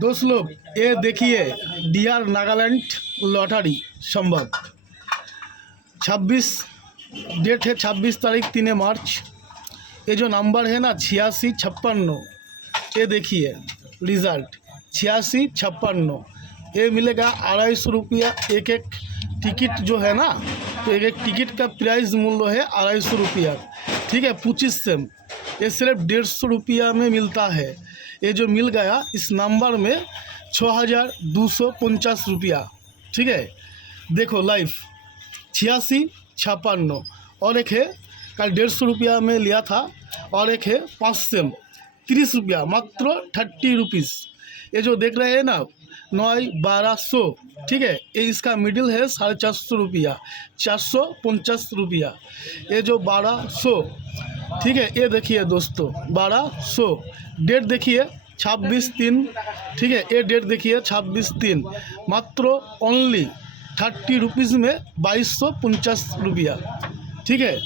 दोस्त लोग ये देखिए डियर नागालैंड लॉटरी संभव 26 डेट है 26 तारीख 3 मार्च। ये जो नंबर है ना 8656, ये देखिए रिज़ल्ट 8656। ये मिलेगा 250 रुपया एक एक टिकट जो है ना, तो एक एक टिकट का प्राइस मूल्य है 250 रुपया। ठीक है 25 सेम, ये सिर्फ 150 रुपया में मिलता है। ये जो मिल गया इस नंबर में 6250 रुपया। ठीक है देखो लाइव 8656 और एक है कल 150 रुपया में लिया था और एक है 5 सेम 30 रुपया मात्र 30 रुपीज़। ये जो देख रहे हैं ना 9-1200, ठीक है ये इसका मिडिल है 450 रुपया 450 रुपया। ये जो 1200, ठीक है ये देखिए दोस्तों 1200। डेट देखिए 26/3, ठीक है ये डेट देखिए 26/3 मात्र ओनली 30 रुपीज़ में 2250 रुपया। ठीक है।